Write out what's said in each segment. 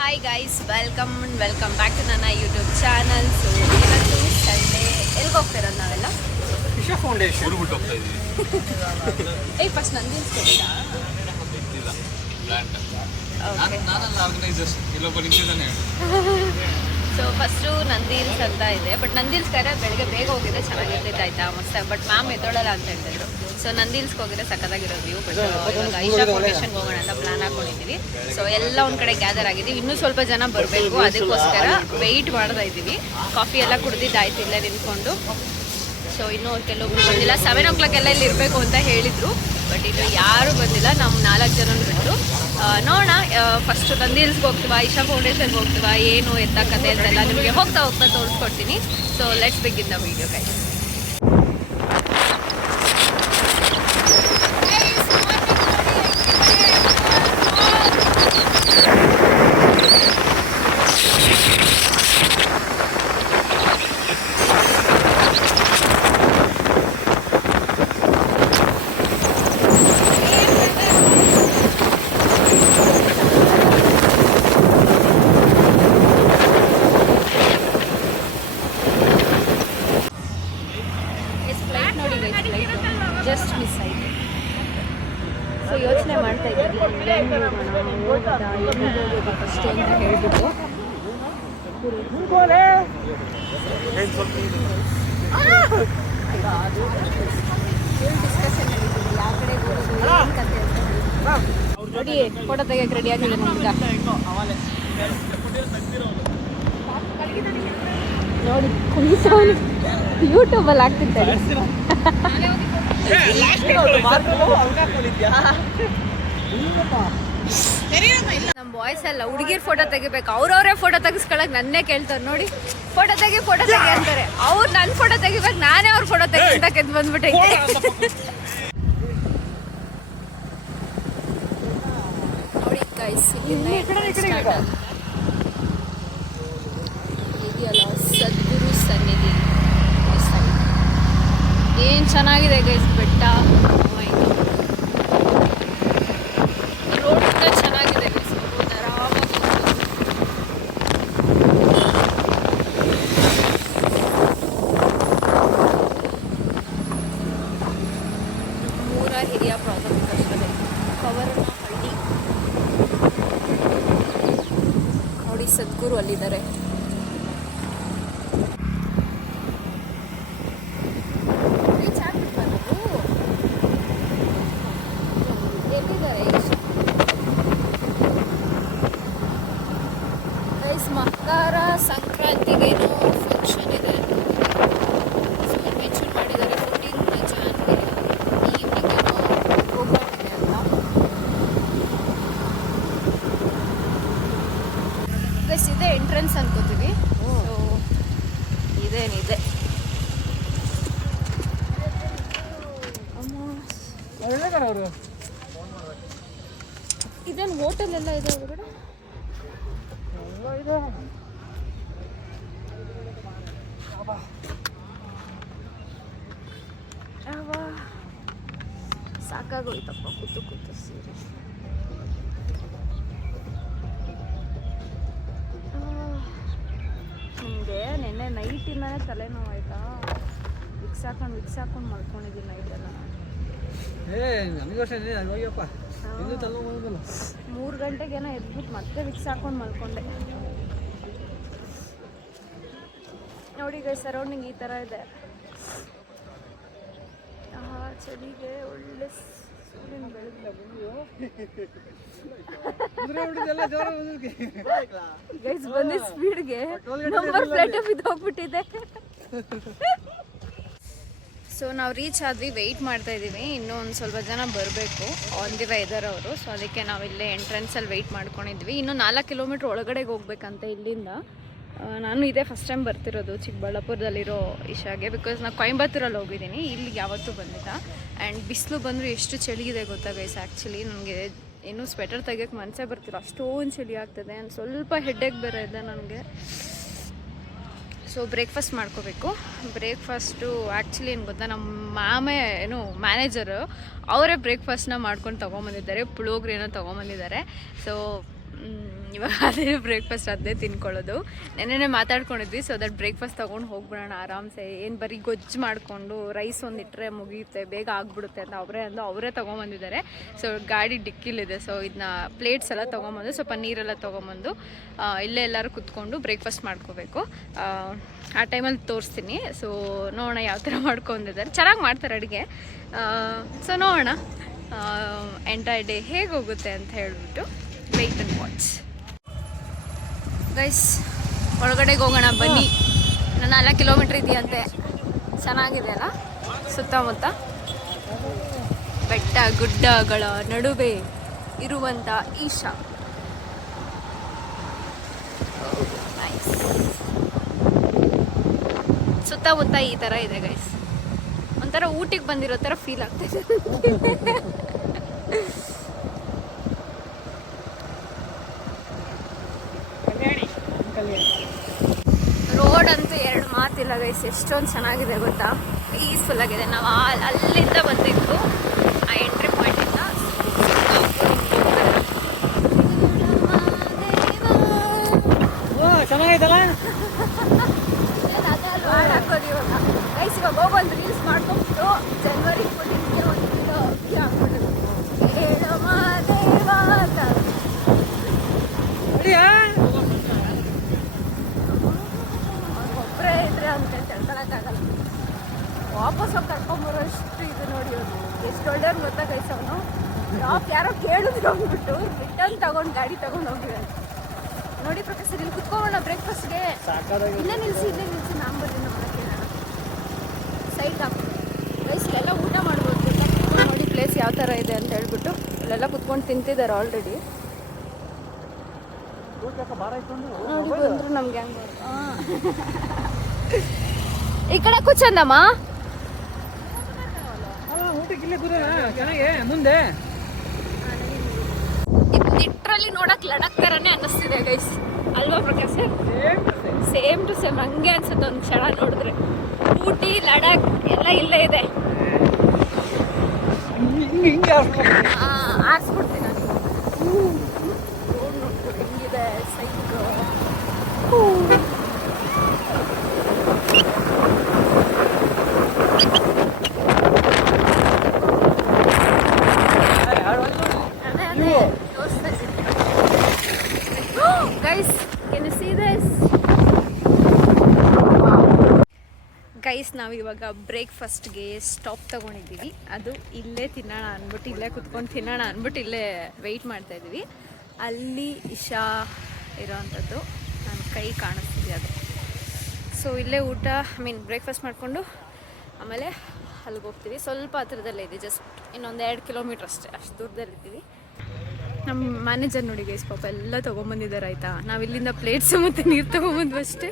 Hi guys, welcome back to ನನ್ನ YouTube channel. So ಇವತ್ತು Sunday ಎಲ್ಲಿಗೆ ಹೋಗ್ತಿರೋದು ನಾವೆಲ್ಲ? ಇಶಾ ಫೌಂಡೇಶನ್ ಬಿಟ್ಟು ಹೋಗ್ತಾ ಇದ್ದೀವಿ. ಫಸ್ಟ್ ನಂದಿಲ್ಸ್ಕೊಬಿಡ. ನಾನಲ್ಲ ಆರ್ಗನೈಸರ್ಸ್, ಇಲ್ಲೊಬ್ಬ ನಿಂತಿದ್ದಾನೆ. ಸೊ ಫಸ್ಟು ನಂದಿಲ್ಸ್ ಅಂತ ಇದೆ, ಬಟ್ ನಂದಿಲ್ಸ್ ಕರೆ ಬೆಳಗ್ಗೆ ಬೇಗ ಹೋಗಿದ್ರೆ ಚೆನ್ನಾಗಿರ್ತೈತೆ ಆಯ್ತಾ ಮಸ್ತ್. ಬಟ್ ಮ್ಯಾಮ್ ಎದ್ದೋಳಲ್ಲ ಅಂತ ಹೇಳ್ತಿದ್ರು. ಸೊ ನಂದಿಲ್ಸ್ಗೆ ಹೋಗಿದ್ರೆ ಸಕ್ಕತ್ತಾಗಿರೋ ವ್ಯೂ. ಬಟ್ ಇವಾಗ ಇಶಾ ಫೌಂಡೇಶನ್ಗೆ ಹೋಗೋಣ ಅಂತ ಪ್ಲಾನ್ ಹಾಕೊಂಡಿದ್ದೀವಿ. ಸೊ ಎಲ್ಲ ಒಂದು ಕಡೆ ಗ್ಯಾದರ್ ಆಗಿದ್ದೀವಿ. ಇನ್ನೂ ಸ್ವಲ್ಪ ಜನ ಬರಬೇಕು, ಅದಕ್ಕೋಸ್ಕರ ವೆಯ್ಟ್ ಮಾಡ್ತಾ ಇದ್ದೀವಿ. ಕಾಫಿ ಎಲ್ಲ ಕುಡ್ದಿದ್ದಾಯ್ತು ಇಲ್ಲೇ ನಿಂತ್ಕೊಂಡು. ಸೊ ಇನ್ನೂ ಕೆಲವೊಬ್ರು ಬಂದಿಲ್ಲ. 7 o'clock ಎಲ್ಲ ಇಲ್ಲಿ ಇರಬೇಕು ಅಂತ ಹೇಳಿದರು, ಬಟ್ ಇದು ಯಾರೂ ಬಂದಿಲ್ಲ. ನಮ್ಮ 4 ಜನ ಬಿಟ್ಟು ನೋಡೋಣ. ಫಸ್ಟ್ ನಂದಿಲ್ಸ್ಗೆ ಹೋಗ್ತೀವ, ಇಶಾ ಫೌಂಡೇಶನ್ಗೆ ಹೋಗ್ತೀವ, ಏನು ಎತ್ತ ಕತೆ ಅಂತೆಲ್ಲ ನಿಮಗೆ ಹೋಗ್ತಾ ತೋರಿಸ್ಕೊಡ್ತೀನಿ. So let's begin the video guys. Just miss ಆಯಿತು. ಸೊ ಯೋಚನೆ ಮಾಡ್ತಾ ಇದ್ದೀವಿ ಫಸ್ಟ್ ಅಂತ ಹೇಳ್ಬಿಟ್ಟು. ಡಿಸ್ಕಷನ್ ನಡೀತೀವಿ ಯಾವ ಕಡೆ ಹೋಗೋದು ಏನು ಕತೆ ಅಂತ. ನೋಡಿ ಫೋಟೋ ತೆಗಿಯಕ್ಕೆ ರೆಡಿ ಆಗಿದೆ ನಮ್ಗೆ. ನೋಡಿ ಕುಣಿಸೋನು ಯೂಟ್ಯೂಬಲ್ಲಿ ಆಗ್ತಿದ್ದಾರೆ. ನಮ್ಮ ಬಾಯ್ಸ್ ಎಲ್ಲ ಹುಡುಗಿರ್ ಫೋಟೋ ತೆಗಿಬೇಕು, ಅವ್ರವರೇ ಫೋಟೋ ತೆಗಿಸ್ಕೊಳಕ್ ನನ್ನೇ ಕೇಳ್ತಾರೆ. ನೋಡಿ ಫೋಟೋ ತೆಗಿ ಅಂತಾರೆ. ಅವ್ರು ನನ್ನ ಫೋಟೋ ತೆಗಿಬೇಕು, ನಾನೇ ಅವ್ರ ಫೋಟೋ ತೆಗಿಬೇಕು ಅಂತ ಬಂದ್ಬಿಟ್ಟೆ. ನೋಡಿ ಗೈಸ್, ಇದೆಯಲ್ಲ ಸದ್ಗುರು ಸನ್ನಿಧಿ. ಏನು ಚೆನ್ನಾಗಿದೆ ಗೈಸ್ ಬೆಟ್ಟ. ರೋಡ್ ಕೂಡ ಚೆನ್ನಾಗಿದೆ ಗೈಸ್. ಆರಾಮಾಗಿ ಮೂರ ಹಿರಿಯ ಪ್ರಾಥಮಿಕ ಶಾಲೆ ಕವರನಹಳ್ಳಿ. ನೋಡಿ ಸದ್ಗುರು ಅಲ್ಲಿದ್ದಾರೆ. ಮಕರ ಸಂಕ್ರಾಂತಿಗೇನೋ ಫಂಕ್ಷನ್ ಇದೆ, ಮೆನ್ಷನ್ ಮಾಡಿದ್ದಾರೆ 14 ಜಾನ್ವರಿ ಈವ್ನಿಂಗ್ ಏನೋ ಪ್ರೋಗ್ರಾಮ್ ಇದೆ ಅಂತ. ಗೈಸ್ ಇದೆ ಎಂಟ್ರೆನ್ಸ್ ಅನ್ಕೋತೀವಿ. ಸೊ ಇದೇನಿದೆ ಇದೇನು ಹೋಟೆಲ್ ಎಲ್ಲ ಇದೆ ಹೊರಗಡೆ. ಸಾಕಾಗೋಯ್ತಪ್ಪ ಕೂತು ಸೀರೆ. ನಿಮಗೆ ನೆನ್ನೆ ನೈಟಿಂದಾನೇ ತಲೆನೋವು ಆಯ್ತಾ. ವಿಕ್ಸ್ ಹಾಕೊಂಡು ಮಲ್ಕೊಂಡಿದ್ದೀನಿ ನೈಟೆಲ್ಲ. 3 ಗಂಟೆಗೇನೋ ಎದ್ಬಿಟ್ಟು ಮತ್ತೆ ವಿಕ್ಸ್ ಹಾಕೊಂಡು ಮಲ್ಕೊಂಡೆ. ನೋಡಿ ಗೈಸ್, ಸರೌಂಡಿಂಗ್ ಈ ಥರ ಇದೆ. ಚಳಿಗೆ ಒಳ್ಳೆ ಸೂರ್ಯನ ಗೈಸ್ ಬಂದಿ ಸ್ಪೀಡ್ಗೆ ನಂಬರ್ ಪ್ಲೇಟ್ ಬಿದ್ದೋಗ್ಬಿಟ್ಟಿದೆ. ಸೊ ನಾವು ರೀಚ್ ಆದ್ವಿ, ವೆಯ್ಟ್ ಮಾಡ್ತಾ ಇದ್ದೀವಿ. ಇನ್ನೂ ಒಂದು ಸ್ವಲ್ಪ ಜನ ಬರಬೇಕು, ಆನ್ ದಿ ವೇ ಇದ್ದಾರೆ ಅವರು. ಸೊ ಅದಕ್ಕೆ ನಾವಿಲ್ಲೇ ಎಂಟ್ರೆನ್ಸಲ್ಲಿ ವೆಯ್ಟ್ ಮಾಡ್ಕೊಂಡಿದ್ವಿ. ಇನ್ನೂ 4 ಕಿಲೋಮೀಟ್ರ್ ಒಳಗಡೆಗೆ ಹೋಗ್ಬೇಕಂತ ಇಲ್ಲಿಂದ. ನಾನು ಇದೇ ಫಸ್ಟ್ ಟೈಮ್ ಬರ್ತಿರೋದು ಚಿಕ್ಕಬಳ್ಳಾಪುರದಲ್ಲಿರೋ ಇಶಾಗೆ, ಬಿಕಾಸ್ ನಾನು ಕೊಯಂಬತ್ತೂರಲ್ಲಿ ಹೋಗಿದ್ದೀನಿ, ಇಲ್ಲಿಗೆ ಯಾವತ್ತೂ ಬಂದಿಲ್ಲ. ಆ್ಯಂಡ್ ಬಿಸಿಲು ಬಂದರೂ ಎಷ್ಟು ಚಳಿಗಿದೆ ಗೊತ್ತಾ ಗೈಸ್. ಆ್ಯಕ್ಚುಲಿ ನನಗೆ ಇನ್ನೂ ಸ್ವೆಟರ್ ತೆಗಿಯೋಕ್ಕೆ ಮನಸ್ಸೇ ಬರ್ತಿಲ್ಲ, ಅಷ್ಟೊಂದು ಚಳಿ ಆಗ್ತದೆ. ಆ್ಯಂಡ್ ಸ್ವಲ್ಪ ಹೆಡ್ಡೇಕ್ ಬೇರೆ ಇದೆ ನನಗೆ. ಸೊ ಬ್ರೇಕ್ಫಾಸ್ಟ್ ಮಾಡ್ಕೋಬೇಕು. ಬ್ರೇಕ್ಫಾಸ್ಟು ಆ್ಯಕ್ಚುಲಿ ಏನು ಗೊತ್ತಾ, ನಮ್ಮ ಮಾಮೇ ಏನು ಮ್ಯಾನೇಜರು ಅವರೇ ಬ್ರೇಕ್ಫಾಸ್ಟ್ನ ಮಾಡ್ಕೊಂಡು ತೊಗೊಂಬಂದಿದ್ದಾರೆ. ಪುಳೋಗ್ರೇನೋ ತೊಗೊಂಬಂದಿದ್ದಾರೆ. ಸೊ ಇವಾಗ ಅದೇ ಬ್ರೇಕ್ಫಾಸ್ಟ್ ಅದೇ ತಿನ್ಕೊಳ್ಳೋದು. ನೆನ್ನೆ ಮಾತಾಡ್ಕೊಂಡಿದ್ವಿ, ಸೊ ದಟ್ ಬ್ರೇಕ್ಫಾಸ್ಟ್ ತೊಗೊಂಡು ಹೋಗ್ಬಿಡೋಣ ಆರಾಮ್ಸೆ. ಏನು ಬರೀ ಗೊಜ್ಜು ಮಾಡಿಕೊಂಡು ರೈಸ್ ಒಂದಿಟ್ಟರೆ ಮುಗಿಯುತ್ತೆ, ಬೇಗ ಆಗಿಬಿಡುತ್ತೆ ಅಂತ ಅವರೇ ತೊಗೊಂಬಂದಿದ್ದಾರೆ. ಸೊ ಗಾಡಿ ಡಿಕ್ಕಿಲಿದೆ. ಸೊ ಇದನ್ನ ಪ್ಲೇಟ್ಸ್ ಎಲ್ಲ ತೊಗೊಂಬಂದು ಸ್ವಲ್ಪ ನೀರೆಲ್ಲ ತೊಗೊಂಬಂದು ಇಲ್ಲೇ ಎಲ್ಲರೂ ಕುತ್ಕೊಂಡು ಬ್ರೇಕ್ಫಾಸ್ಟ್ ಮಾಡ್ಕೋಬೇಕು. ಆ ಟೈಮಲ್ಲಿ ತೋರಿಸ್ತೀನಿ. ಸೊ ನೋಡೋಣ ಯಾವ ಥರ ಮಾಡ್ಕೊಂಡಿದ್ದಾರೆ. ಚೆನ್ನಾಗಿ ಮಾಡ್ತಾರೆ ಅಡುಗೆ. ಸೊ ನೋಡೋಣ ಎಂಟೈರ್ ಡೇ ಹೇಗೆ ಹೋಗುತ್ತೆ ಅಂತ ಹೇಳ್ಬಿಟ್ಟು ವೆಯ್ಟ್ ಆ್ಯಂಡ್ ವಾಚ್. ಗೈಸ್ ಒಳಗಡೆಗೆ ಹೋಗೋಣ ಬನ್ನಿ. 4 ಕಿಲೋಮೀಟ್ರ್ ಇದೆಯಂತೆ. ಚೆನ್ನಾಗಿದೆ ಅಲ್ಲ, ಸುತ್ತಮುತ್ತ ಬೆಟ್ಟ ಗುಡ್ಡಗಳ ನಡುವೆ ಇರುವಂಥ ಈಶಾ. ನೈಸ್. ಸುತ್ತಮುತ್ತ ಈ ಥರ ಇದೆ ಗೈಸ್. ಒಂಥರ ಊಟಿಗೆ ಬಂದಿರೋ ಥರ ಫೀಲ್ ಆಗ್ತಾಯಿದೆ. ರೋಡ್ ಅಂತೂ 2 ಮಾತಿಲ್ಲ ಗೈಸ್. ಎಷ್ಟೊಂದು ಚೆನ್ನಾಗಿದೆ ಗೊತ್ತಾ, ಪೀಸ್ಫುಲ್ ಆಗಿದೆ. ನಾವು ಅಲ್ಲಿಂದ ಬಂದಿದ್ದು ಆ ಎಂಟ್ರಿ ಪಾಯಿಂಟಿಂದ ಚೆನ್ನಾಗೈತಲ್ಲ. ಹಾಕೋದು ಇವಾಗ ಗೈಸ್. ಇವಾಗ ಹೋಗೊಂದು ರೀಲ್ಸ್ ಮಾಡ್ಕೊಂಡ್ಬಿಟ್ಟು ಜನವರಿ 14ಗೆ ಒಂದು ಹಾಕ್ಬಿಟ್ಟು ಹೇಳೋ ಮಾದೇವ ಅಂತ ಒಬ್ಬರೇ ಇದ್ರೆ ಅಂತ ತಿಳ್ಕೊಳಕ್ಕಾಗಲ್ಲ. ವಾಪಸ್ ಹೋಗಿ ಕರ್ಕೊಂಬರೋಷ್ಟು ಇದು ನೋಡಿ. ಅವನು ಎಷ್ಟು ಒಳ್ಳೆಯವ್ರು ಗೊತ್ತಾ ಗೈಸ್. ಅವನು ಯಾರೋ ಕೇಳಿದ್ರು ಅಂದ್ಬಿಟ್ಟು ರಿಟರ್ನ್ ತಗೊಂಡು ಗಾಡಿ ತಗೊಂಡು ಹೋಗಿದ್ದಾರೆ ನೋಡಿ. ಪ್ರಕಾಶ್ ಇಲ್ಲಿ ಕುತ್ಕೊಳ್ಳೋಣ ಬ್ರೇಕ್ಫಾಸ್ಟ್ಗೆ. ಇಲ್ಲೇ ನಿಲ್ಲಿಸಿ ನಾನು ಬರ್ತೀನಿ. ಸೈಡ್ ಹಾಕ್ಬಿಟ್ಟು ಗೈಸ್ ಇಲ್ಲೆಲ್ಲ ಊಟ ಮಾಡ್ಬೋದು. ನೋಡಿ ಪ್ಲೇಸ್ ಯಾವ ಥರ ಇದೆ ಅಂತ ಹೇಳ್ಬಿಟ್ಟು ಇಲ್ಲೆಲ್ಲ ಕುತ್ಕೊಂಡು ತಿಂತಿದ್ದಾರೆ ಆಲ್ರೆಡಿ. ನೋಡಿ ಬಂದ್ರು ನಮ್ಗೆ ಹಂಗೆ. ಈ ಕಡೆ ಕೂಚಂದಮ್ಮ. ಮುಂದೆ ಲಿಟ್ರಲಿ ನೋಡಕ್ ಲಡಕ್ ಥರನೇ ಅನ್ನಿಸ್ತಿದೆ ಗೈಸ್, ಅಲ್ವಾ ಪ್ರಕಾಶ್? ಸೇಮ್ ಟು ಸೇಮ್ ಹಂಗೆ ಅನ್ಸುತ್ತೆ ಒಂದು ಕ್ಷಣ ನೋಡಿದ್ರೆ. ಊಟಿ ಲಡಕ್ ಎಲ್ಲ ಇಲ್ಲೇ ಇದೆ. ಆರಿಸ್ಬಿಡ್ತೀನಿ ನಾನು. ಹೆಂಗಿದೆ psycho. Guys can you see this? Guys ನಾವಿವಾಗ ಬ್ರೇಕ್ಫಾಸ್ಟ್ಗೆ ಸ್ಟಾಪ್ ತೊಗೊಂಡಿದ್ದೀವಿ. ಅದು ಇಲ್ಲೇ ತಿನ್ನೋಣ ಅಂದ್ಬಿಟ್ಟು, ಇಲ್ಲೇ ಕುತ್ಕೊಂಡು ತಿನ್ನೋಣ ಅಂದ್ಬಿಟ್ಟು ಇಲ್ಲೇ ವೆಯ್ಟ್ ಮಾಡ್ತಾಯಿದ್ದೀವಿ. ಅಲ್ಲಿ ಇಶಾ ಇರೋವಂಥದ್ದು ನನ್ನ ಕೈ ಕಾಣಿಸ್ತಿದೆ ಅದು. ಸೊ ಇಲ್ಲೇ ಊಟ ಬ್ರೇಕ್ಫಾಸ್ಟ್ ಮಾಡಿಕೊಂಡು ಆಮೇಲೆ ಅಲ್ಲಿಗೆ ಹೋಗ್ತೀವಿ. ಸ್ವಲ್ಪ ಹತ್ರದಲ್ಲೇ ಇದೆ, ಜಸ್ಟ್ ಇನ್ನೊಂದು 2 ಕಿಲೋಮೀಟ್ರ್ ಅಷ್ಟೇ, ಅಷ್ಟು ದೂರದಲ್ಲಿದ್ದೀವಿ. ನಮ್ಮ ಮ್ಯಾನೇಜರ್ ನೋಡಿ ಗೈಸ್ ಪಾಪ ಎಲ್ಲ ತೊಗೊಂಬಂದಿದ್ದಾರೆ ಆಯಿತಾ. ನಾವು ಇಲ್ಲಿಂದ ಪ್ಲೇಟ್ಸು ಮತ್ತು ನೀರು ತೊಗೊಂಬಂದ್ವು ಅಷ್ಟೇ.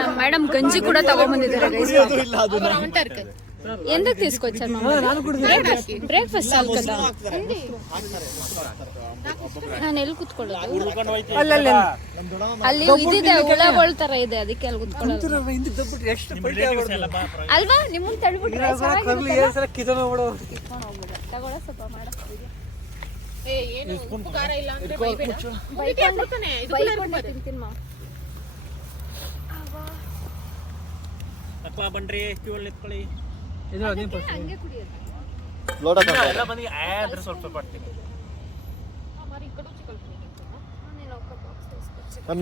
ನಮ್ಮ ಮೇಡಮ್ ಗಂಜಿ ಕೂಡ ತಗೊಂಬಂದಿದ್ದಾರೆ ಗೈಸ್. ಎಂದಕ್ಕೆ తీసుకొచ్చారు ಬ್ರೇಕ್ಫಾಸ್ಟ್ ಸಾಲ್ కదా. ನಾನು ಎಲ್ಲಿ ಕುತ್ಕೊಳ್ಳೋದು? ಅಲ್ಲಿ ಇದಿದೆ, ಹುಳಗಳ ತರ ಇದೆ, ಅದಕ್ಕೆ ಅಲ್ಲಿ ಕುತ್ಕೊಳ್ಳೋದು ಅಲ್ವಾ? ನಿಮ್ಮನ್ನ ತಳ್ಬಿಟ್ರೆ ತಗೊಳ್ಳೋ ಸ್ವಲ್ಪ ಮಾಡಿಸ್ತೀವಿ. ಬೈಕೊಂಡೆ ತಿಂತೀನಿ ಮಾ. ಬನ್ರಿ ಹಂಗೆ ಕುಡಿಯೋದು. ಸ್ವಲ್ಪ ಕೊಡ್ತೀನಿ.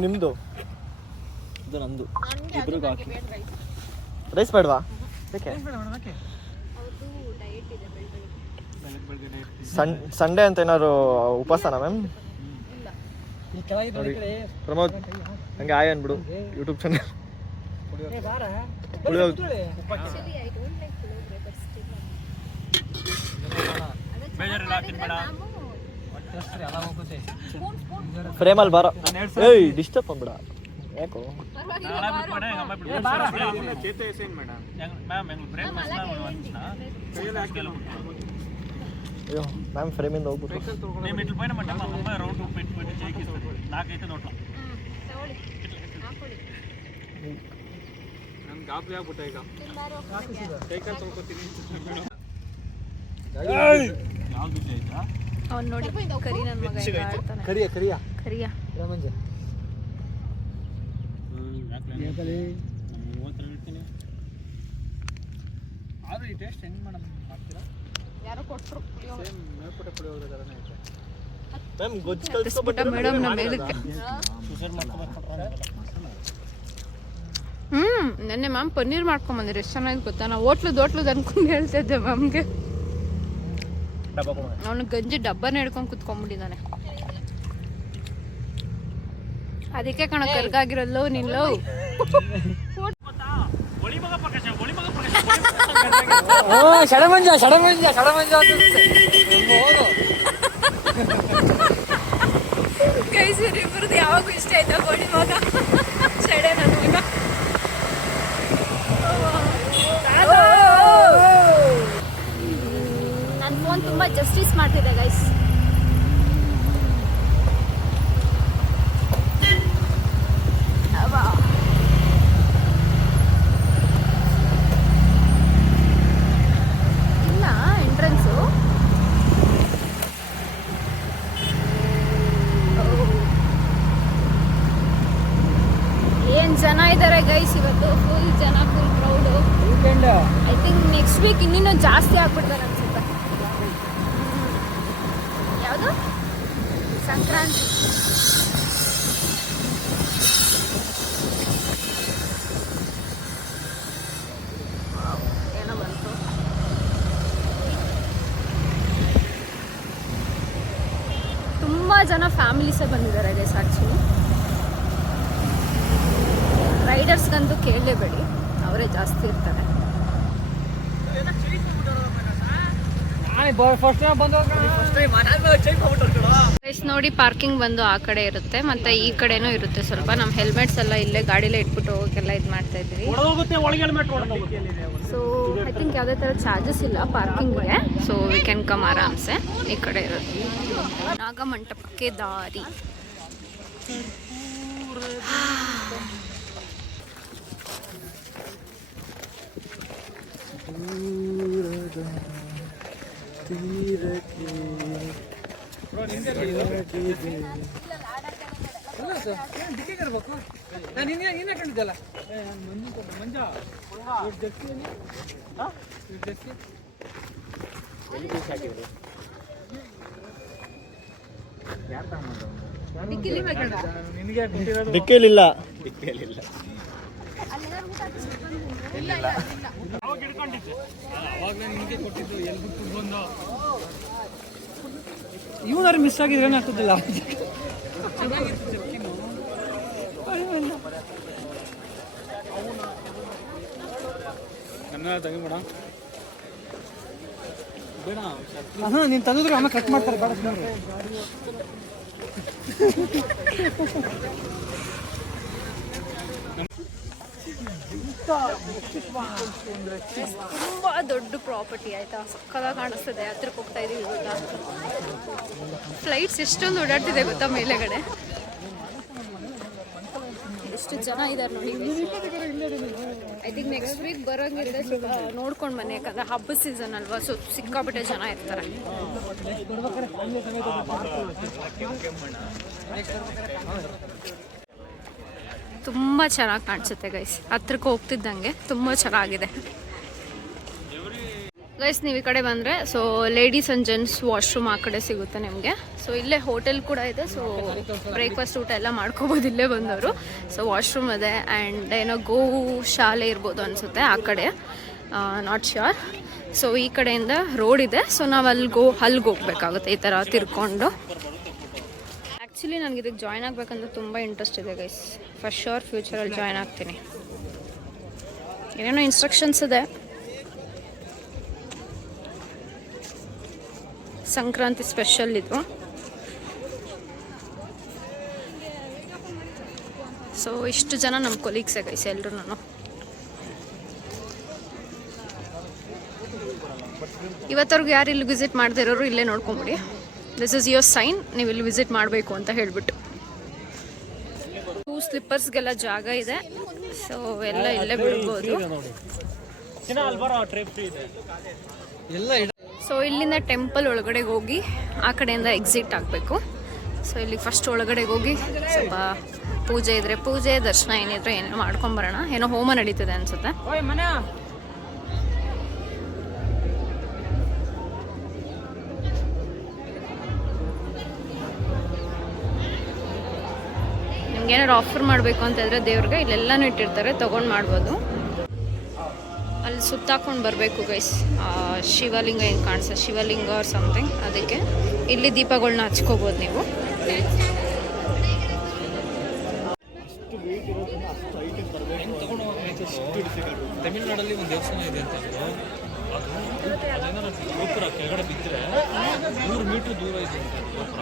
ನಿಮ್ದು ಇದು ನಂದು ಇಬ್ರಿಗೂ ಹಾಕಿ. ರೈಸ್ ಬೇಡವಾ? ಸಂಡೇ ಅಂತ ಏನಾದ್ರು ಉಪವಾಸನಾ ಮ್ಯಾಮ್? ಪ್ರಮೋದ್ ಹಂಗೆ ಆಯ್ ಅನ್ಬಿಡು ಯೂಟ್ಯೂಬ್ ಚಾನಲ್. ಫ್ರೇಮಲ್ಲಿ ಬಾರ. ಏಯ್ ಡಿಸ್ಟರ್ಬ್ ಅಂದ್ಬಿಡ ಯಾಕೋ. అయ్యో మ్యామ్ ఫ్రేమ్ మీద ಹೋಗ್ಬಿಟ್ಟು మేము ఇట్లా పోయినా మా అమ్మ రౌండ్ పెట్టి చేకిస్తుంది. నాకైతే నోట్ల ನಾನು ಗಾಬರಿ ಆಗ್ಬಿಟ್ಟೆ ಈಗ. ಕೈ ಕಾಲು ತೊಳ್ಕೊತೀನಿ. ಯಾವ್ದು ಬಿಸಿ ಆಯ್ತಾ ಅವ್ನು ನೋಡಿ ಕರಿ ನನ್ನ ಮಗ ಹೆಂಗ್ ಆಡ್ತಾನೆ. ಕರಿಯ ಆದ್ರೂ ಈ ಟೇಸ್ಟ್ ಹೆಂಗ್ ಮಾಡ್ತೀರಾ? ಯಾರೋ ಕೊಟ್ಟರು ಮೇಲ್ಪುಟ ಪುಳಿಯೋಗರೆ ಥರನೇ ಐತೆ. ಮ್ಯಾಮ್ ಗೊಜ್ಜು ಕಳಿಸ್ಬಿಟ್ಟ ಮೇಡಮ್ ನಮ್ಮ ಮೇಲಕ್ಕೆ. ನೆನ್ನೆ ಮ್ಯಾಮ್ ಪನ್ನೀರ್ ಮಾಡ್ಕೊಂಬಂದಿರಿ, ಎಷ್ಟು ಚೆನ್ನಾಗಿ ಗೊತ್ತಾ. ನಾವು ಹೋಟ್ಲದ್ದು ಅನ್ಕೊಂಡು ಹೇಳ್ತಾ ಇದ್ದೆ ಮ್ಯಾಮ್ಗೆ. ಅವನು ಗಂಜಿ ಡಬ್ಬನೇ ಹಿಡ್ಕೊಂಡು ಕುತ್ಕೊಂಡ್ಬಿಟ್ಟಿದ್ದಾನೆ. ಅದಕ್ಕೆ ಕಣ ಕರ್ಗಾಗಿರಲ್ಲೋ ನಿಲ್ಲೋ. ಷಡಮಂಜ ಕೈಸೂರು ಇಬ್ಬರದ್ದು ಯಾವಾಗೂ ಇಷ್ಟ ಆಯ್ತಾ ಗೋಳಿ ಮಗ ಸಡೆ ನನ್ನ ಮಗ. ನನ್ನ ಫೋನ್ ತುಂಬ ಜಸ್ಟಿಸ್ ಮಾಡ್ತಿದೆ ಗೈಸ್. ಇಲ್ಲ ಎಂಟ್ರೆನ್ಸು ಏನ್ ಜನ ಇದ್ದಾರೆ ಗೈಸ್ ಇವತ್ತು. ಫುಲ್ ಜನ, full crowd. I think next week ಇನ್ನೂ ಜಾಸ್ತಿ ಆಗ್ಬಿಡ್ತಾರೆ ಅನ್ಸುತ್ತೆ. ಯಾವುದು ಸಂಕ್ರಾಂತಿ. ಏನೋ ಬಂತು. ತುಂಬ ಜನ ಫ್ಯಾಮಿಲೀಸೇ ಬಂದಿದ್ದಾರೆ ಗೈಸ್. ಆ್ಯಕ್ಚುಲಿ ರೈಡರ್ಸ್ಗಂತೂ ಕೇಳಲೇಬೇಡಿ, ಅವರೇ ಜಾಸ್ತಿ ಇರ್ತಾರೆ. ಗೈಸ್ ನೋಡಿ, ಪಾರ್ಕಿಂಗ್ ಬಂದು ಆ ಕಡೆ ಇರುತ್ತೆ ಮತ್ತೆ ಈ ಕಡೆನೂ ಇರುತ್ತೆ. ಸ್ವಲ್ಪ ನಮ್ಮ ಹೆಲ್ಮೆಟ್ಸ್ ಎಲ್ಲ ಇಲ್ಲೇ ಗಾಡಿಲೇ ಇಟ್ಬಿಟ್ಟು ಹೋಗೋಕ್ಕೆಲ್ಲ ಇದು ಮಾಡ್ತಾ ಇದ್ವಿ. ಸೊ ಐ ಥಿಂಕ್ ಯಾವುದೇ ಥರ ಚಾರ್ಜಸ್ ಇಲ್ಲ ಪಾರ್ಕಿಂಗ್ಗೆ. ಸೊ ವಿ ಕ್ಯಾನ್ ಕಮ್ ಆರಾಮ್ಸೆ. ಈ ಕಡೆ ಇರುತ್ತೆ ನಾಗಮಂಟಪಕ್ಕೆ ದಾರಿ. ನೀನೇ ಕಂಡಿದ್ದಲ್ಲ ಮಂಜ ಡಿಕ್ಕಿಲಿಲ್ಲ. ಇವನಾರು ಮಿಸ್ ಆಗಿದ್ರೆ ಏನಾಗ್ತದಿಲ್ಲ. ನೀನ್ ತಂದಿದ್ರೆ ಆಮೇಲೆ ಕಟ್ ಮಾಡ್ತಾರೆ. ತುಂಬಾ ದೊಡ್ಡ ಪ್ರಾಪರ್ಟಿ ಆಯ್ತಾ, ಸಕ್ಕದಾಗಿ ಕಾಣಿಸ್ತದೆ. ಹತ್ರಕ್ಕೆ ಹೋಗ್ತಾ ಇದೀವಿ ಇವಾಗ. ಫ್ಲೈಟ್ಸ್ ಎಷ್ಟೊಂದು ಓಡಾಡ್ತಿದೆ ಗೊತ್ತಾ ಮೇಲೆಗಡೆ. ಎಷ್ಟು ಜನ ಇದ್ದಾರೆ ನೋಡಿ. ಐ ಥಿಂಕ್ ನೆಕ್ಸ್ಟ್ ವೀಕ್ ಬರೋಂಗಿದ್ರೆ ನೋಡ್ಕೊಂಡು ಬನ್ನಿ, ಯಾಕಂದ್ರೆ ಹಬ್ಬದ ಸೀಸನ್ ಅಲ್ವಾ. ಸೊ ಸಿಕ್ಕಾಬಿಟ್ಟೆ ಜನ ಇರ್ತಾರೆ. ತುಂಬ ಚೆನ್ನಾಗಿ ಕಾಣಿಸುತ್ತೆ ಗೈಸ್. ಹತ್ರಕ್ಕೆ ಹೋಗ್ತಿದ್ದಂಗೆ ತುಂಬ ಚೆನ್ನಾಗಿದೆ ಗೈಸ್. ನೀವು ಈ ಕಡೆ ಬಂದರೆ so ladies and gents washroom ಆ ಕಡೆ ಸಿಗುತ್ತೆ ನಿಮಗೆ. ಸೊ ಇಲ್ಲೇ ಹೋಟೆಲ್ ಕೂಡ ಇದೆ. ಸೊ ಬ್ರೇಕ್ಫಾಸ್ಟ್ ಊಟ ಎಲ್ಲ ಮಾಡ್ಕೋಬೋದು ಇಲ್ಲೇ ಬಂದವರು. ಸೊ ವಾಶ್ರೂಮ್ ಇದೆ ಆ್ಯಂಡ್ ಏನೋ ಗೋ ಶಾಲೆ ಇರ್ಬೋದು ಅನಿಸುತ್ತೆ ಆ ಕಡೆ, ನಾಟ್ ಶ್ಯೂರ್. ಸೊ ಈ ಕಡೆಯಿಂದ ರೋಡ್ ಇದೆ. ಸೊ ನಾವು ಅಲ್ಲಿಗೆ ಹೋಗ್ಬೇಕಾಗುತ್ತೆ ಈ ಥರ ತಿರ್ಕೊಂಡು. ಆ್ಯಕ್ಚುಲಿ ನನಗೆ ಇದಕ್ಕೆ ಜಾಯ್ನ್ ಆಗಬೇಕಂತ ತುಂಬ ಇಂಟ್ರೆಸ್ಟ್ ಇದೆ ಗೈಸ್. ಫಸ್ಟ್ ಶೋರ್ ಫ್ಯೂಚರಲ್ಲಿ ಜಾಯ್ನ್ ಆಗ್ತೀನಿ. ಏನೇನೋ ಇನ್ಸ್ಟ್ರಕ್ಷನ್ಸ್ ಇದೆ. ಸಂಕ್ರಾಂತಿ ಸ್ಪೆಷಲ್ ಇದು. ಸೊ ಇಷ್ಟು ಜನ ನಮ್ಮ ಕೊಲೀಗ್ಸೇ ಗೈಸ್ ಎಲ್ಲರೂ. ನಾನು ಇವತ್ತವ್ರಿಗೆ ಯಾರು ಇಲ್ಲಿ ವಿಸಿಟ್ ಮಾಡದೇ ಇರೋರು ಇಲ್ಲೇ ನೋಡ್ಕೊಂಬಿಡಿ. ದಿಸ್ ಇಸ್ ಯುವರ್ ಸೈನ್, ನೀವು ಇಲ್ಲಿ ವಿಸಿಟ್ ಮಾಡಬೇಕು ಅಂತ ಹೇಳಿಬಿಟ್ಟು. ಸ್ಲಿಪ್ಪರ್ಸ್ಗೆಲ್ಲ ಜಾಗ ಇದೆ. ಸೊ ಎಲ್ಲ ಇಲ್ಲೇ ಬಿಡ್ಬೋದು. ಸೊ ಇಲ್ಲಿಂದ ಟೆಂಪಲ್ ಒಳಗಡೆಗೆ ಹೋಗಿ ಆ ಕಡೆಯಿಂದ ಎಕ್ಸಿಟ್ ಆಗಬೇಕು. ಸೊ ಇಲ್ಲಿ ಫಸ್ಟ್ ಒಳಗಡೆಗೆ ಹೋಗಿ ಸ್ವಲ್ಪ ಪೂಜೆ ಇದ್ರೆ ಪೂಜೆ, ದರ್ಶನ ಏನಿದ್ರೆ ಏನೋ ಮಾಡ್ಕೊಂಬರೋಣ. ಏನೋ ಹೋಮ ನಡೀತದೆ ಅನ್ಸುತ್ತೆ. ನಿಮ್ಗೆ ಏನಾದ್ರು ಆಫರ್ ಮಾಡಬೇಕು ಅಂತಂದರೆ ದೇವ್ರಿಗೆ ಇಲ್ಲೆಲ್ಲನೂ ಇಟ್ಟಿರ್ತಾರೆ, ತೊಗೊಂಡು ಮಾಡ್ಬೋದು. ಅಲ್ಲಿ ಸುತ್ತಾಕೊಂಡು ಬರಬೇಕು ಗೈಸ್. ಶಿವಲಿಂಗ ಏನು ಕಾಣಿಸ್ತದೆ, ಶಿವಲಿಂಗ ಆರ್ ಸಮಥಿಂಗ್. ಅದಕ್ಕೆ ಇಲ್ಲಿ ದೀಪಗಳನ್ನ ಹಚ್ಕೋಬೋದು ನೀವು. ತಮಿಳ್ನಾಡಲ್ಲಿ ಒಂದು ದೇವಸ್ಥಾನ ಇದೆ ಅಂತ ಅದೇನಾದ್ರು ಗೋಪುರ ಕೆಳಗಡೆ ಬಿದ್ದರೆ 100 ಮೀಟರ್ ದೂರ ಇದೆ ಅಂತ ಗೋಪುರ.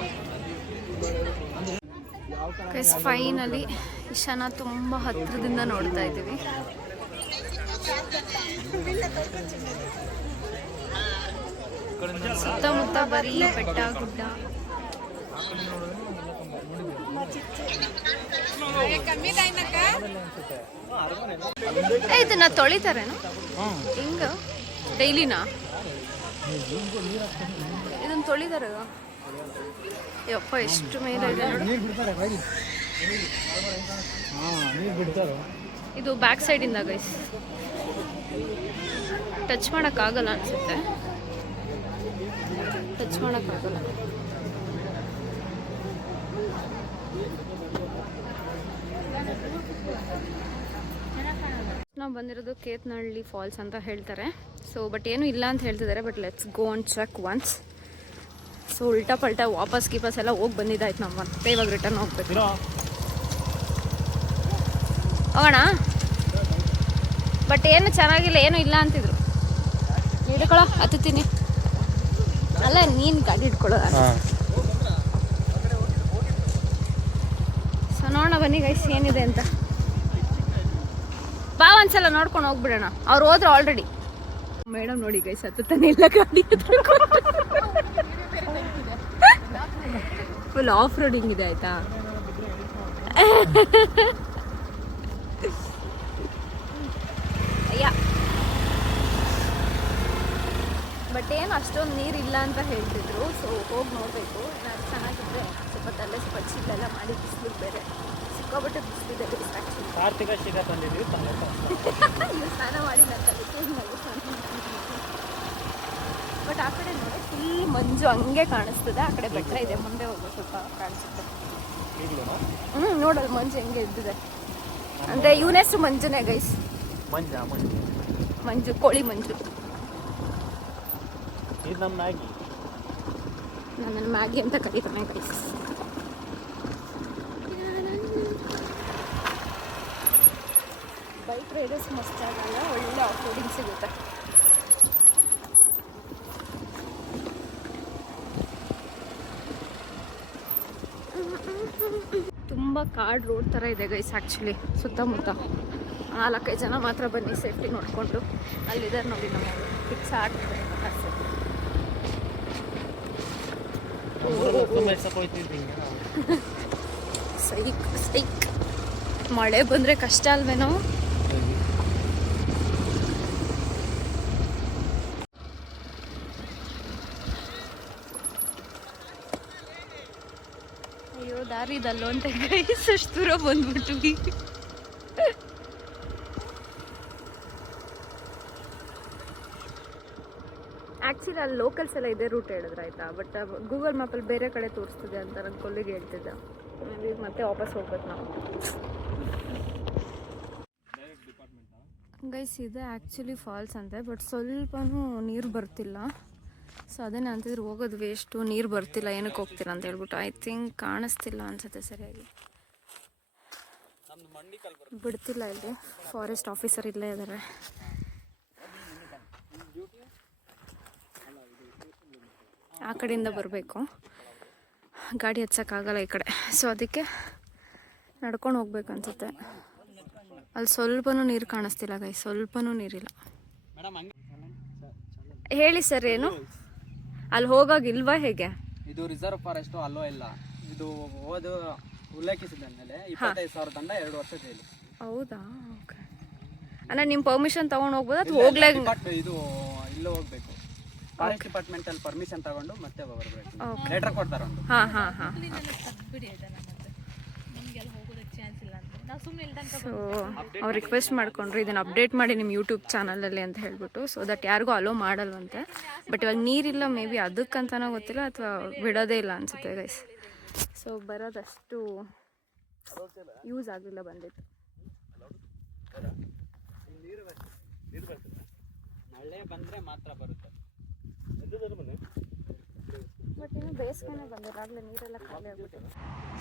ಫೈನಲಿ ಇಶಾನ ತುಂಬ ಹತ್ತಿರದಿಂದ ನೋಡ್ತಾ ಇದ್ದೀವಿ. ಸುತ್ತಮುತ್ತ ಬರೀ ಬೆಟ್ಟ ಗುಡ್ಡ. ಇದನ್ನ ತೊಳಿತಾರೇನು ಹಿಂಗ ಡೈಲಿನಾ? ಇದನ್ನ ತೊಳಿತಾರ? ಯಪ್ಪ ಎಷ್ಟು ಮೇಲೆ ಇದೆ ನೋಡಿ. ಇದು ಬ್ಯಾಕ್ ಸೈಡಿಂದ ಗೈಸ್, ಟಚ್ ಮಾಡೋಕ್ಕಾಗಲ್ಲ ಅನ್ಸುತ್ತೆ. ಟಚ್ ಮಾಡೋಕ್ಕಾಗಲ್ಲ. ನಾವು ಬಂದಿರೋದು ಕೇತನಹಳ್ಳಿ ಫಾಲ್ಸ್ ಅಂತ ಹೇಳ್ತಾರೆ. ಸೊ ಬಟ್ ಏನು ಇಲ್ಲ ಅಂತ ಹೇಳ್ತಿದ್ದಾರೆ. But let's go and check once. So ಉಲ್ಟಾ ಪಲ್ಟಾ ವಾಪಸ್ ಗೀಪಸ್ ಎಲ್ಲ ಹೋಗಿ ಬಂದಿದ್ದಾಯ್ತು. ನಾವು ಮತ್ತೆ ಇವಾಗ ರಿಟರ್ನ್ ಹೋಗ್ಬೇಕು. ಹೋಗೋಣ. ಬಟ್ ಏನು ಚೆನ್ನಾಗಿಲ್ಲ, ಏನು ಇಲ್ಲ ಅಂತಿದ್ರು. ಹಿಡ್ಕೊಳ್ಳೋ, ಹತ್ತೀನಿ. ಅಲ್ಲ ನೀನು ಗಾಡಿ ಹಿಡ್ಕೊಳ್ಳೋದ. ಸೊ ನೋಡೋಣ ಬನ್ನಿ ಗೈಸ್ ಏನಿದೆ ಅಂತ. ಬಾ ಒಂದ್ಸಲ ನೋಡ್ಕೊಂಡು ಹೋಗ್ಬಿಡೋಣ. ಅವ್ರು ಹೋದ್ರು ಆಲ್ರೆಡಿ. ಮೇಡಮ್ ನೋಡಿ ಗೈಸ್ ಹತ್ತಾನೆ ಇಲ್ಲ ಗಾಡಿ. ಫುಲ್ ಆಫ್ ರೋಡಿಂಗ್ ಇದೆ ಆಯ್ತಾ. ಅಯ್ಯ ಬಟ್ ಏನು ಅಷ್ಟೊಂದು ನೀರಿಲ್ಲ ಅಂತ ಹೇಳ್ತಿದ್ರು. ಸೊ ಹೋಗಿ ನೋಡಬೇಕು. ಏನಾದ್ರು ಚೆನ್ನಾಗಿದ್ರೆ ಸ್ವಲ್ಪ ತಲೆ ಸ್ಪರ್ಶಿಲೆಲ್ಲ ಮಾಡಿ ಬಿಸಿಲಿಗೆ ಬೇರೆ ಸಿಕ್ಕಾಬಿಟ್ಟೆ ಬಿಸಿಲಿದೆ. ಕಾರ್ತಿಕ ಶಿಖ ತಂದಿದ್ವಿ. ಇವ್ರು ಸ್ನಾನ ಮಾಡಿ ನನ್ನ ತಲೆ ಚೇಂಜ್ ಮಾಡಿ. ಬಟ್ ಆ ಕಡೆ ನೋಡಿ ಫುಲ್ ಮಂಜು ಹಂಗೆ ಕಾಣಿಸ್ತದೆ. ಆ ಕಡೆ ಬೆಟ್ಟ ಇದೆ, ಮುಂದೆ ಹೋಗೋ ಸ್ವಲ್ಪ ಕಾಣಿಸುತ್ತೆ. ನೋಡಲ್ ಮಂಜು ಹೆಂಗೆ ಇದ್ದಿದೆ ಅಂದರೆ ಇವನೆಷ್ಟು ಮಂಜುನೇ ಗೈಸ್. ಮಂಜು ಕೋಳಿ ಮಂಜು. ಇದು ನಮ್ಮ ಮ್ಯಾಗಿ. ನನ್ನ ಮ್ಯಾಗಿ ಅಂತ ಕರೀತಾನೆ ಗೈಸ್. ಬೈಕ್ ರೈಡರ್ಸ್ ಮಸ್ತ್ ಆಗಲ್ಲ, ಒಳ್ಳೆ ಆಫ್ ರೋಡಿಂಗ್ ಸಿಗುತ್ತೆ. ತುಂಬ ಕಾಡ್ ರೋಡ್ ಥರ ಇದೆ ಗೈಸ್ ಆ್ಯಕ್ಚುಲಿ. ಸುತ್ತಮುತ್ತ 4-5 ಜನ ಮಾತ್ರ ಬನ್ನಿ ಸೇಫ್ಟಿ ನೋಡಿಕೊಂಡು. ಅಲ್ಲಿದ್ದಾರೆ ನೋಡಿ ನಮ್ಮ ಫಿಕ್ಸ್ ಆಗ್ತದೆ. ಸೈಕ್ ಮಳೆ ಬಂದರೆ ಕಷ್ಟ ಅಲ್ವೇನೋ. ಅಯ್ಯೋ ದಾರಿ ಇದಲ್ಲೋ ಅಂತ ಗೈಸ್ ಅಷ್ಟು ದೂರ ಬಂದ್ಬಿಟ್ವಿ. ಆ್ಯಕ್ಚುಲಿ ಅಲ್ಲಿ ಲೋಕಲ್ಸ್ ಎಲ್ಲ ಇದೇ ರೂಟ್ ಹೇಳಿದ್ರೆ ಆಯಿತಾ. ಬಟ್ ಗೂಗಲ್ ಮ್ಯಾಪಲ್ಲಿ ಬೇರೆ ಕಡೆ ತೋರಿಸ್ತಿದೆ ಅಂತ ನನ್ನ ಕೊಲ್ಲಿಗೆ ಹೇಳ್ತಿದ್ದೆ. ಮತ್ತೆ ವಾಪಸ್ ಹೋಗ್ಬೇಕು ನಾವು ಗೈಸ್. ಇದೆ ಆ್ಯಕ್ಚುಲಿ ಫಾಲ್ಸ್ ಅಂತೆ, ಬಟ್ ಸ್ವಲ್ಪನೂ ನೀರು ಬರ್ತಿಲ್ಲ. ಸೊ ಅದೇನೇ ಅಂತಿದ್ರು ಹೋಗೋದು ವೇಸ್ಟು, ನೀರು ಬರ್ತಿಲ್ಲ, ಏನಕ್ಕೆ ಹೋಗ್ತೀರಾ ಅಂತ ಹೇಳ್ಬಿಟ್ಟು. ಐ ಥಿಂಕ್ ಕಾಣಿಸ್ತಿಲ್ಲ ಅನ್ಸುತ್ತೆ ಸರಿಯಾಗಿ, ಬಿಡ್ತಿಲ್ಲ. ಇಲ್ಲಿ ಫಾರೆಸ್ಟ್ ಆಫೀಸರ್ ಇಲ್ಲೇ ಇದ್ದಾರೆ. ಆ ಕಡೆಯಿಂದ ಬರಬೇಕು, ಗಾಡಿ ಹಚ್ಚೋಕ್ಕಾಗಲ್ಲ ಈ ಕಡೆ. ಸೊ ಅದಕ್ಕೆ ನಡ್ಕೊಂಡು ಹೋಗ್ಬೇಕು ಅನ್ಸುತ್ತೆ. ಅಲ್ಲಿ ಸ್ವಲ್ಪನೂ ನೀರು ಕಾಣಿಸ್ತಿಲ್ಲ ಗೈ, ಸ್ವಲ್ಪನೂ ನೀರಿಲ್ಲ. ಹೇಳಿ ಸರ್, ಏನು ಅಲ್ಲಿ ಹೋಗೋಗಿಲ್ವಾ ಹೇಗೆ? ಇದು ರಿಸರ್ವ್ ಫಾರೆಸ್ಟ್ ಅಲ್ಲೋ ಇಲ್ಲ. ಇದು ಹೋದ ಉಲ್ಲೇಖಿಸಿದ ಮೇಲೆ 25,000 ದಂಡ, 2 ವರ್ಷ ಜೈಲು. ಹೌದಾ? ಓಕೆ. ಅಣ್ಣ ನಿಮ್ಮ ಪರ್ಮಿಷನ್ ತೊಗೊಂಡು ಹೋಗ್ಬೋದಾ ಅಥವಾ ಹೋಗ್ಲೇ? ಇದು ಇಲ್ಲೇ ಹೋಗ್ಬೇಕು. ಫಾರೆಸ್ಟ್ ಡಿಪಾರ್ಟ್ಮೆಂಟ್ ಅಲ್ಲಿ ಪರ್ಮಿಷನ್ ತಗೊಂಡು ಮತ್ತೆ ಬರ್ಬೇಕು. Okay. ಲೆಟರ್ ಕೊಡ್ತಾರೆ ಒಂದು. ಹಾಂ ಹಾಂ ಹಾಂ ಸೊ ಅವ್ರು ರಿಕ್ವೆಸ್ಟ್ ಮಾಡ್ಕೊಂಡ್ರು ಇದನ್ನು ಅಪ್ಡೇಟ್ ಮಾಡಿ ನಿಮ್ಮ ಯೂಟ್ಯೂಬ್ ಚಾನಲಲ್ಲಿ ಅಂತ ಹೇಳ್ಬಿಟ್ಟು, ಸೊ ದಟ್ ಯಾರಿಗೂ ಅಲೋ ಮಾಡಲ್ವಂತೆ. ಬಟ್ ಇವಾಗ ನೀರಿಲ್ಲ, ಮೇ ಬಿ ಅದಕ್ಕಂತನೋ ಗೊತ್ತಿಲ್ಲ ಅಥವಾ ಬಿಡೋದೇ ಇಲ್ಲ ಅನಿಸುತ್ತೆ ಗೈಸ್. ಸೊ ಬರೋದಷ್ಟು ಯೂಸ್ ಆಗಲಿಲ್ಲ, ಬಂದಿತ್ತು. ಮಳೆ ಬಂದರೆ ಮಾತ್ರ ಬರುತ್ತೆ. ಬಟ್ ಇನ್ನು ಬೇಸಿಗೆನೇ ಬಂದಿಲ್ಲ, ಆಗಲೇ ನೀರೆಲ್ಲ ಖಾಲಿ ಆಗ್ಬಿಟ್ಟಿದೆ.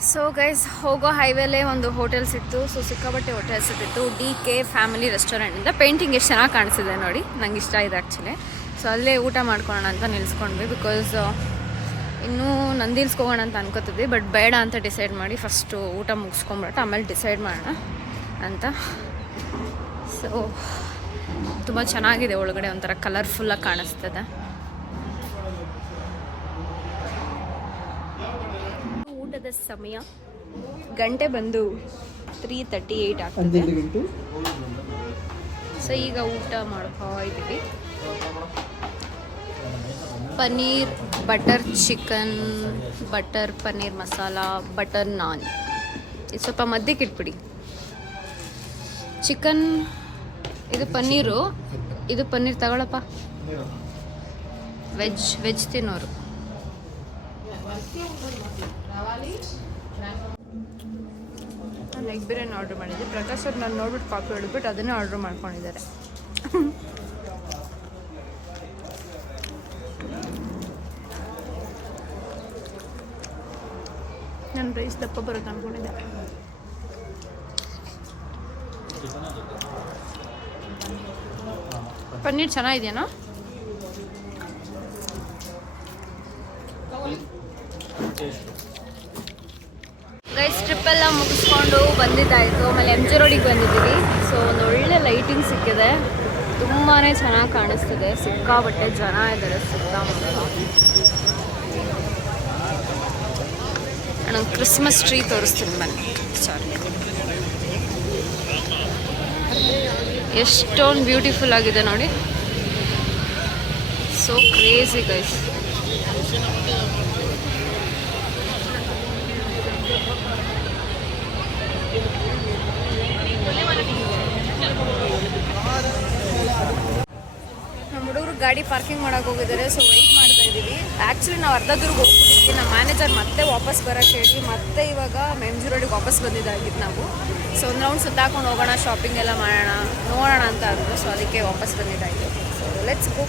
ಸೊ ಗೈಸ್ ಹೋಗೋ ಹೈವೇಲೇ ಒಂದು ಹೋಟೆಲ್ ಸಿಕ್ತು. ಸೊ ಸಿಕ್ಕಾಬಟ್ಟೆ ಹೋಟೆಲ್ ಸಿಕ್ತಿತ್ತು. DK family ರೆಸ್ಟೋರೆಂಟಿಂದ. ಪೇಂಟಿಂಗ್ ಎಷ್ಟು ಚೆನ್ನಾಗಿ ಕಾಣಿಸಿದೆ ನೋಡಿ, ನಂಗೆ ಇಷ್ಟ ಇದೆ ಆ್ಯಕ್ಚುಲಿ. ಸೊ ಅಲ್ಲೇ ಊಟ ಮಾಡ್ಕೊಳ್ಳೋಣ ಅಂತ ನಿಲ್ಸ್ಕೊಂಡ್ವಿ. ಬಿಕಾಸ್ ಇನ್ನೂ ನಂದಿ ಹಿಲ್ಸ್ಗೆ ಹೋಗೋಣ ಅಂತ ಅನ್ಕೋತಿದ್ವಿ, ಬಟ್ ಬೇಡ ಅಂತ ಡಿಸೈಡ್ ಮಾಡಿ ಫಸ್ಟು ಊಟ ಮುಗಿಸ್ಕೊಂಬಿಟ್ಟು ಆಮೇಲೆ ಡಿಸೈಡ್ ಮಾಡೋಣ ಅಂತ. ಸೊ ತುಂಬ ಚೆನ್ನಾಗಿದೆ, ಒಳಗಡೆ ಒಂಥರ ಕಲರ್ಫುಲ್ಲಾಗಿ ಕಾಣಿಸ್ತದೆ. ಊಟದ ಸಮಯ ಗಂಟೆ ಬಂದು 3:38 ಆಗ್ತದೆ. ಸೊ ಈಗ ಊಟ ಮಾಡ್ಕೋ ಇದ್ದೀವಿ. Paneer butter chicken, butter paneer masala, butter naan. ಇದು ಸ್ವಲ್ಪ ಮಧ್ಯಕ್ಕೆ ಇಟ್ಬಿಡಿ. ಚಿಕನ್ ಇದು ಪನ್ನೀರು, ಇದು ಪನ್ನೀರ್ ತಗೊಳಪ್ಪ. ವೆಜ್ ತಿನ್ನೋರು. ನಾನು ಎಗ್ ಬಿರಿಯಾನಿ ಆರ್ಡ್ರ್ ಮಾಡಿದ್ದೆ. ಪ್ರಕಾಶ್ ಅವ್ರು ನಾನು ನೋಡ್ಬಿಟ್ಟು ಕಾಪಿ ಹೊಡೆದ್ಬಿಟ್ಟು ಅದನ್ನೇ ಆರ್ಡ್ರ್ ಮಾಡ್ಕೊಂಡಿದ್ದಾರೆ. ನನ್ನ ರೈಸ್ ದಪ್ಪ ಬರುತ್ತೆ ಅಂದ್ಕೊಂಡಿದ್ದೆ. ಪನ್ನೀರ್ ಚೆನ್ನಾಗಿದೆಯಾ? ಗೈಸ್ ಟ್ರಿಪ್ಪೆಲ್ಲ ಮುಗಿಸ್ಕೊಂಡು ಬಂದಿದ್ದಾಯಿತು. ಆಮೇಲೆ MG ರೋಡಿಗೆ ಬಂದಿದ್ದೀವಿ. ಸೊ ಒಂದು ಒಳ್ಳೆ ಲೈಟಿಂಗ್ ಸಿಕ್ಕಿದೆ, ತುಂಬಾ ಚೆನ್ನಾಗಿ ಕಾಣಿಸ್ತಿದೆ. ಸಿಕ್ಕಾಬಟ್ಟೆ ಜನ ಇದ್ದಾರೆ ಸುತ್ತಮುತ್ತ. ನಾನು ಕ್ರಿಸ್ಮಸ್ ಟ್ರೀ ತೋರಿಸ್ತೀನಿ ಬನ್ನಿ. ಸಾರಿ, ಎಷ್ಟೊಂದು ಬ್ಯೂಟಿಫುಲ್ ಆಗಿದೆ ನೋಡಿ. So crazy guys. ನಮ್ಮ ಹುಡುಗರು ಗಾಡಿ ಪಾರ್ಕಿಂಗ್ ಮಾಡೋಕೆ ಹೋಗಿದ್ದಾರೆ. ಸೊ ವೆಯ್ಟ್ ಮಾಡ್ತಾ ಇದ್ದೀವಿ. ಆ್ಯಕ್ಚುಲಿ ನಾವು ಅರ್ಧ ದೂರ ಹೋಗ್ಬಿಟ್ಟಿದ್ವಿ. ನಮ್ಮ ಮ್ಯಾನೇಜರ್ ಮತ್ತೆ ವಾಪಸ್ ಬರೋಕ್ಕೆ ಹೇಳಿ ಮತ್ತೆ ಇವಾಗ MG ರೋಡಿಗೆ ವಾಪಸ್ ಬಂದಿದ್ದಾಗಿತ್ತು ನಾವು. ಸೊ ಒಂದು ರೌಂಡ್ ಸುತ್ತಾಕೊಂಡು ಹೋಗೋಣ, ಶಾಪಿಂಗ್ ಎಲ್ಲ ಮಾಡೋಣ, ನೋಡೋಣ ಅಂತ ಅಂದರು. ಸೊ ಅದಕ್ಕೆ ವಾಪಸ್ ಬಂದಿದ್ದಾಯಿತು. So let's go.